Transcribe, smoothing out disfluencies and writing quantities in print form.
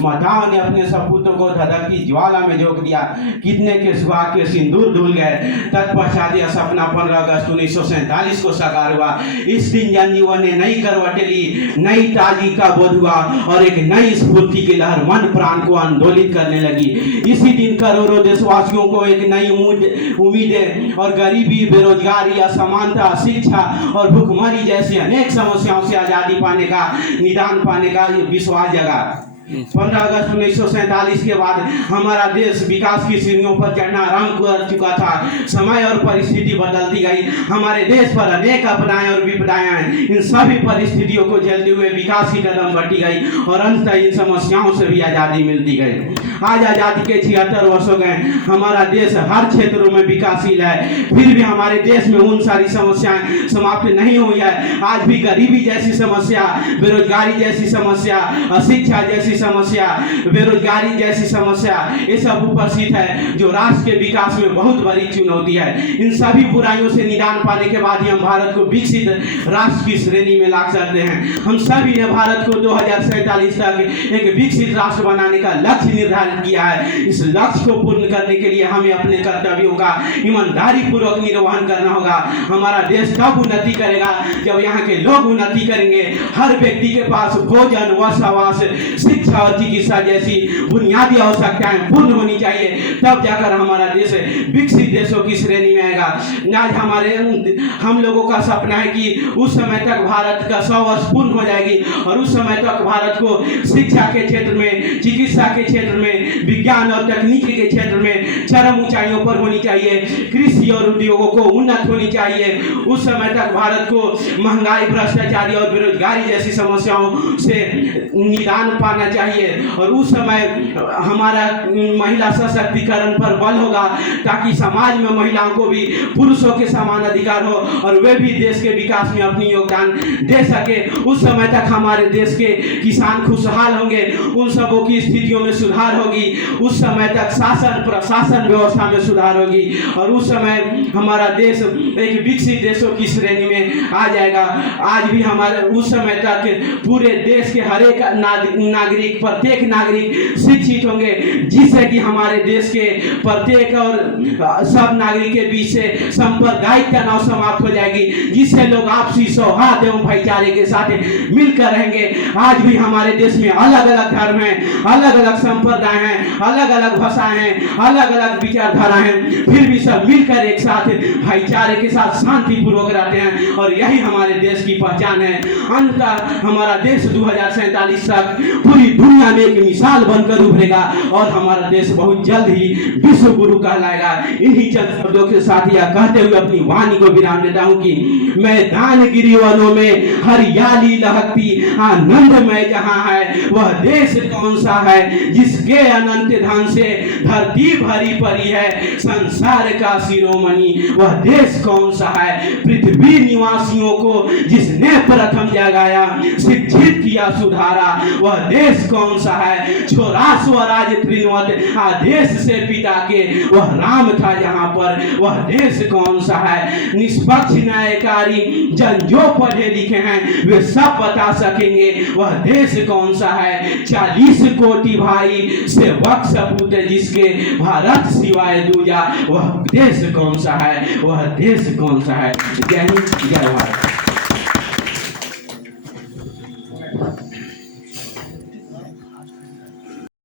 माताओं ने अपने सपूतों को धधक की ज्वाला में झोंक दिया, कितने के सुहाग के सिंदूर धुल गए। तत्पश्चात यह सपना 15 अगस्त 1947 को साकार हुआ। इस दिन जनजीवन ने नई करवटें ली, नई ताजगी का बोध हुआ और एक नई स्फूर्ति की लहर मन प्राण को आंदोलित करने लगी। इसी दिन करोड़ों देशवासियों को एक नई उम्मीदें और गरीबी, बेरोजगारी, असमानता, शिक्षा और भूखमरी जैसी अनेक समस्याओं से आज़ादी पाने का, निदान पाने का विश्वास जगा। 15 अगस्त 1947 के बाद हमारा देश विकास की सीढ़ियों पर चढ़ना आरंभ कर चुका था। समय और परिस्थिति बदलती गई, हमारे देश पर अनेक आपदाएं और विपदाएं आई। इन सभी परिस्थितियों को झेलते हुए विकास की कदम बढ़ती गई और अंततः इन समस्याओं से भी आज़ादी मिलती गई। आज आज़ादी के 76 वर्ष हो गए, हमारा देश हर क्षेत्रों में विकासशील है, फिर भी हमारे देश में उन सारी समस्याएं समाप्त नहीं हुई है। आज भी गरीबी जैसी समस्या, बेरोजगारी जैसी समस्या, अशिक्षा जैसी समस्या, बेरोजगारी जैसी समस्या, ये सब उपस्थित है जो राष्ट्र के विकास में बहुत बड़ी चुनौती है। इन सभी बुराइयों से निदान पाने के बाद ही हम भारत को विकसित राष्ट्र की श्रेणी में ला सकते हैं। हम सभी ने भारत को 2047 तक एक विकसित राष्ट्र बनाने का लक्ष्य निर्धारित किया है। इस लक्ष्य को पूर्ण करने के लिए हमें अपने कर्तव्यों का ईमानदारी पूर्वक निर्वहन करना होगा। हमारा देश तब उन्नति करेगा जब यहाँ के लोग उन्नति करेंगे। हर व्यक्ति के पास भोजन, वस्त्र, आवास, शिक्षा और चिकित्सा जैसी बुनियादी आवश्यकताएं पूर्ण होनी चाहिए, तब जाकर हमारा देश विकसित देशों की श्रेणी में आएगा। आज हम लोगों का सपना है कि उस समय तक भारत का 100 वर्ष पूर्ण हो जाएगी और उस समय तक भारत को शिक्षा के क्षेत्र में, चिकित्सा के क्षेत्र में, विज्ञान और तकनीकी के क्षेत्र में चरम ऊंचाइयों पर होनी चाहिए। कृषि और उद्योगों को उन्नत होनी चाहिए। उस समय तक भारत को महंगाई, भ्रष्टाचारी और बेरोजगारी जैसी समस्याओं से निदान पाना चाहिए और उस समय हमारा महिला सशक्तिकरण पर बल होगा ताकि समाज में महिलाओं को भी पुरुषों के समान अधिकार हो और वे भी देश के विकास में अपनी योगदान दे सके। उस समय तक हमारे देश के किसान खुशहाल होंगे, उन सबों की स्थितियों में सुधार होगी। उस समय तक शासन प्रशासन व्यवस्था में सुधार होगी और उस समय हमारा देश एक विकसित देशों की श्रेणी में आ जाएगा। आज भी हमारे उस समय तक पूरे देश के हर एक नागरिक, प्रत्येक नागरिक शिक्षित होंगे, जिससे कि हमारे देश के प्रत्येक और सब नागरिक के बीच से सांप्रदायिक तनाव समाप्त हो जाएगी, जिससे लोग आपसी सौहार्द एवं भाईचारे के साथ मिलकर रहेंगे। आज भी हमारे देश में अलग अलग धर्म हैं, अलग अलग संप्रदाय हैं, अलग अलग भाषाएं हैं, अलग अलग विचारधारा हैं, फिर भी सब मिलकर एक साथ भाईचारे के साथ शांति पूर्वक रहते हैं और यही हमारे देश की पहचान है। अंततः हमारा देश 2047 तक पूरी दुनिया में एक मिसाल बनकर उभरेगा और हमारा देश बहुत जल्द ही विश्व गुरु कहलाएगा। इन्हीं चंद शब्दों के साथ यह कहते हुए अपनी वाणी को विराम देता हूँ कि मैदानगिरी वनों में हरियाली लहकती आनंदमय जहाँ है, वह देश कौन सा है जिसके अनंत धन से धरती भरी पड़ी है संसार का शिरोमणि। वह देश कौन सा है पृथ्वी निवासियों को जिसने प्रथम जगाया, शिक्षित किया, सुधारा। वह देश कौन सा है छोरा स्वराज त्रिनवत आदेश से पिता के, वह राम था जहाँ पर। वह देश कौन सा है निष्पक्ष न्यायकारी जन जो पढ़े लिखे हैं वे सब बता सकेंगे। वह देश कौन सा है 40 कोटि भाई से वक सपूत जिसके भारत सिवाय दूजा। वह देश कौन सा है, वह देश कौन सा है। जय हिंद, जय भारत।